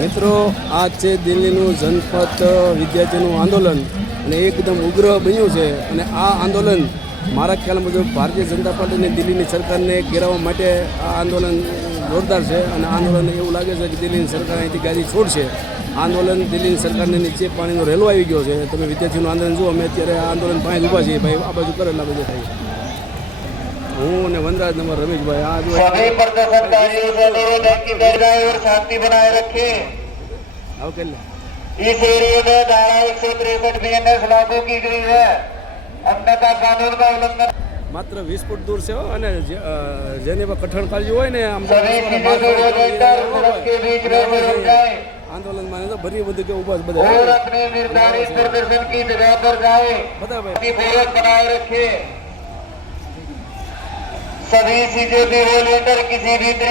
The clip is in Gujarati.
મિત્રો, આ છે દિલ્હીનું જનપથ વિદ્યાર્થીનું આંદોલન અને એકદમ ઉગ્ર બન્યું છે. અને આ આંદોલન મારા ખ્યાલ મુજબ ભારતીય જનતા પાર્ટીની દિલ્હીની સરકારને ઘેરાવવા માટે આ આંદોલન જોરદાર છે. અને આંદોલન એવું લાગે છે કે દિલ્હીની સરકાર અહીંથી ગાદી છોડશે. આંદોલન દિલ્હીની સરકારને નીચે પાણીનો રેલો આવી ગયો છે. તમે વિદ્યાર્થીનું આંદોલન જુઓ. અમે અત્યારે આ આંદોલન પાસે ઊભા છીએ ભાઈ. આ બાજુ કરે એટલા બધા થાય. હું અને વનરાજ નંબર રમેશભાઈ આ જો सभी प्रदर्शनकारियों से अनुरोध है कि डर जाए और शांति बनाए रखें। આવ કે इस एरिया में धारा 163 बीएनएस लागू की गई है। अन्यथा कानून का उल्लंघन। માત્ર 20 ફૂટ દૂર છે અને જેને કઠણ કાળજી હોય ને આમ सभी चीजों से रोजगार सड़क के बीच में रुक जाए આંદોલનમાં તો ભરી બધું કે ઉભા બધા और अपने निर्धारित प्रदर्शन की जगह पर जाए। બધા ભાઈ पूर्वक बनाए रखे। सभी चीजों के वॉलंटियर किसी भी